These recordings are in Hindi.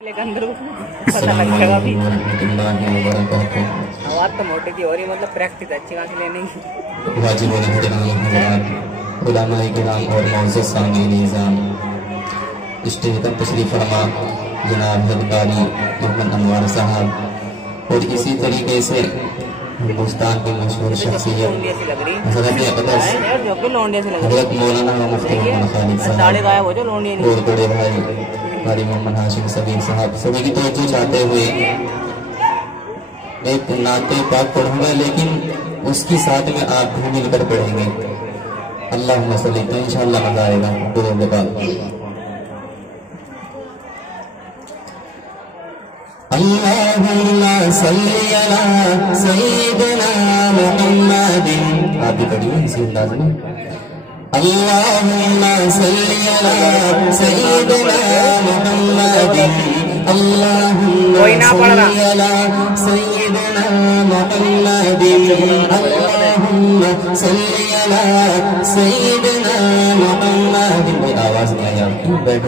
अंदर पता लग जाएगा अभी। आवाज तो मोटी थी और ये मतलब प्रैक्टिस अच्छी खासी लेने की। और मौजूद सामीन निज़ाम स्टेज पर तशरीफ फरमा जनाब कारी मोहम्मद अनवर साहब और इसी तरीके से हिंदुस्तान की मशहूर शख्सियत हज़रत मौलाना मुफ्ती मोहम्मद खालिद साहब और बड़े भाई कारी मोहम्मद हाशिम सबीर साहब सभी की तवज्जो चाहते हुए एक नाते पाक पढ़ूंगा, लेकिन उसकी साथ में आप भी मिलकर पढ़ेंगे। अल्लाहुम्मा सल्ली, तो इंशाअल्लाह मजा आएगा। दुरूद पाक। अल्लाहुम्मा सल्ली अला सय्यिदिना मुहम्मदिन, आप भी पढ़िए इसी अंदाज में। अल्लाहुम्मा सल्ली अला सय्यिदिना मुहम्मदिन, अल्लाहुम्मा सल्ली अला सय्यिदिना मुहम्मदिन, अल्लाहुम्मा सल्ली अला सय्यिदिना मुहम्मदिन। आवाज नहीं आई आपकी, बैठे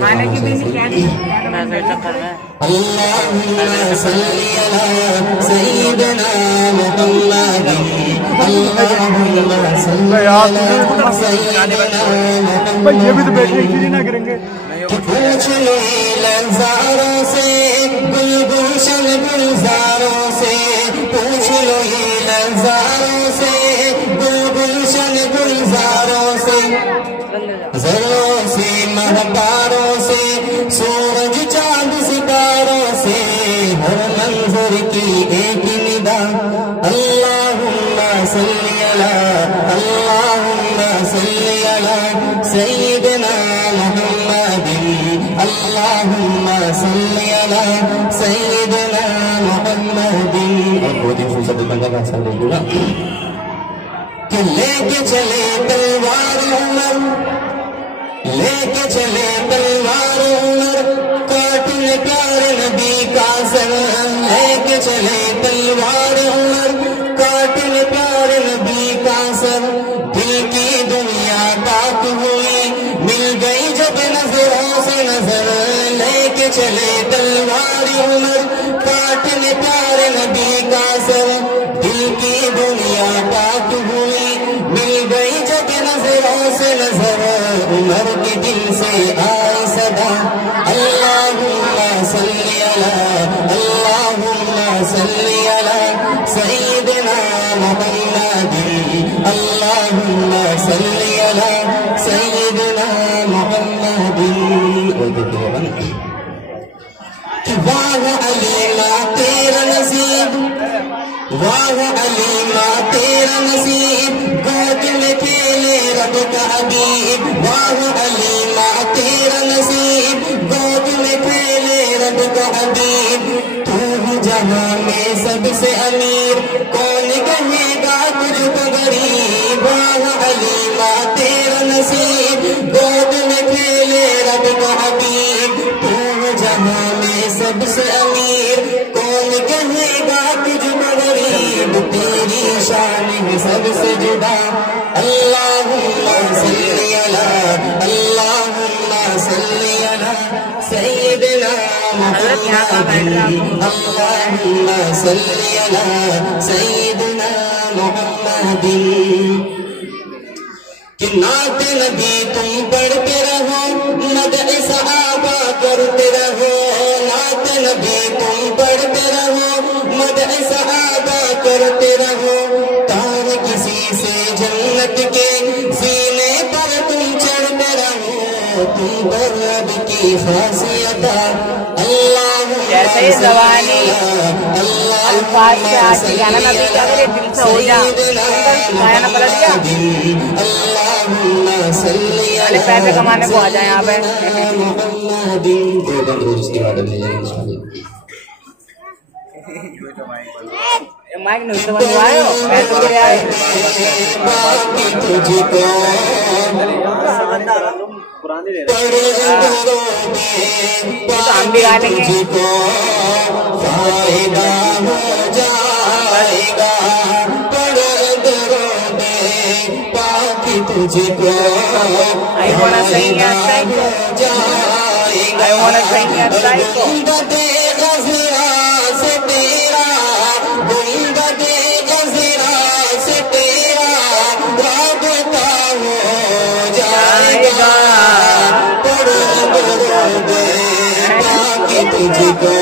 अल्लाहुम्मा सल्ली अला सय्यिदिना मुहम्मदिन, अल्लाहुम्मा सल्ली अला सय्यिदिना मुहम्मदिन। ये भी तो बैठे इसीलिए ना करेंगे। पूछ लो लज़ारों से गुलगुलशन गुलजारों से, पूछ लो ये लज़ारों से गुलगुलशन गुलजारों से, ज़रों से महतारों से सूरज चांद सितारों से, हर मंजर की एक निदा अल्लाहुम्मा सल्ली अला, अल्लाहुम्मा सल्ली अला सय्यिदिना मुहम्मदिन, अल्लाहुम्मा सल्ली अला सय्यिदिना मुहम्मदिन। और बहुत ही खूबसूरत बंदा का ऐसा देखूंगा कि लेके चले तलवार उमर, लेके चले तलवार उमर, काटने प्यारे नबी का सर, लेके चले तलवार उमर, काटने प्यारे नबी का सर। दिल की दुनिया ताक हुई, मिल गई जब नजरों से नजर, लेके चले तलवार उमर, काटने प्यारे नबी का सर। दिल की दुनिया ताक हुई, मिल गई जब नजरों से नजर, उमर के दिल से आए सदा अल्लाहुम्मा सल्ली अला, अल्लाहुम्मा सल्ली अला सय्यिदिना मुहम्मदिन, अल्लाहुम्मा सल्ली अला सय्यिदिना मुहम्मदिन। वाह अलीमा तेरा नसीब, वाह अलीमा तेरा नसीब, गोद में खेले रब का हबीब, वाह अलीमा तेरा नसीब, गोद में खेले रब का हबीब। तू जहां में सबसे अमीर, कौन कहेगा तुझको गरीब, वाह अलीमा तेरा नसीब, गोद में खेले रब का हबीब। तू जहां में सबसे अमीर, कौन कहेगा तुझको गरीब, तेरी शान है सबसे जुदा अल्लाहुम्मा सल्ली अला, अल्लाहुम्मा सल्ली अला सय्यिदिना मुहम्मदिन, अल्लाहुम्मा सल्ली अला सय्यिदिना मुहम्मदिन। कि नात नबी तुम पढ़ते रहो, मदह सहाबा करते रहो, नात नबी तुम पढ़ते रहो, मदह सहाबा करते रहो। तार किसी से जन्नत के सीने पर तुम चढ़ते रहो, तुम पर रब की खासियत अल्लाहुम्मा जवानी अल्फाज से आज गाना नबी क्या करे दिल से हो जा गाना पलट गया। अरे पैसे कमाने को आ जाए यहाँ पे। माइक नहीं तो बनवाए हो पैसे तो आए। तो हम भी गा लेंगे। तुझको आई बड़ा सही है। I wanna bring your psycho. तुझको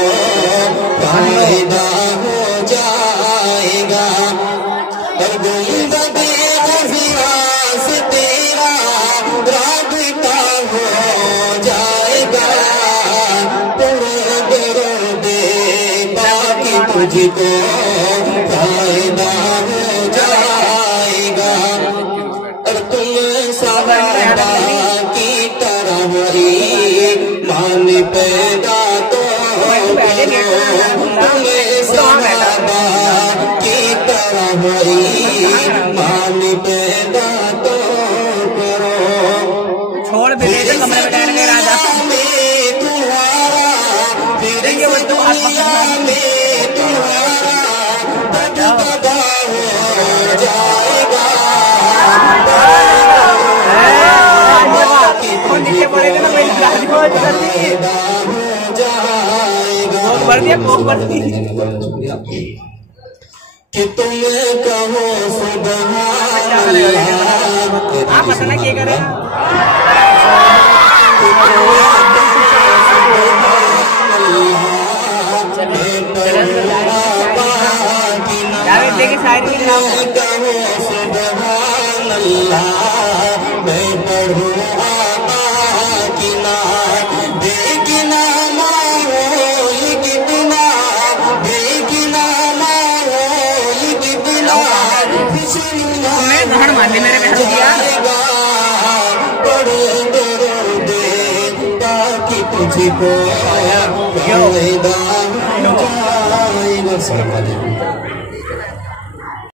फायदा हो जाएगा और गुंबदे ग़ज़ीरा से तेरा राबिता हो जाएगा दे बाकी तुझको फायदा हो जाएगा और तुम सहाबा की तरह ही मान पैदा मान पैदा तो करो छोड़ दे कमरे में बैठ के राजा देखिए वो तो नीचे पड़ेगा ना मेरी गाड़ी को भर दिया कोक भर दी कि तुम कहो आप बताना क्या करें देखिए शायरी कहो सुभान अल्लाह मैं पढ़ूं मेरे में दिया तुझको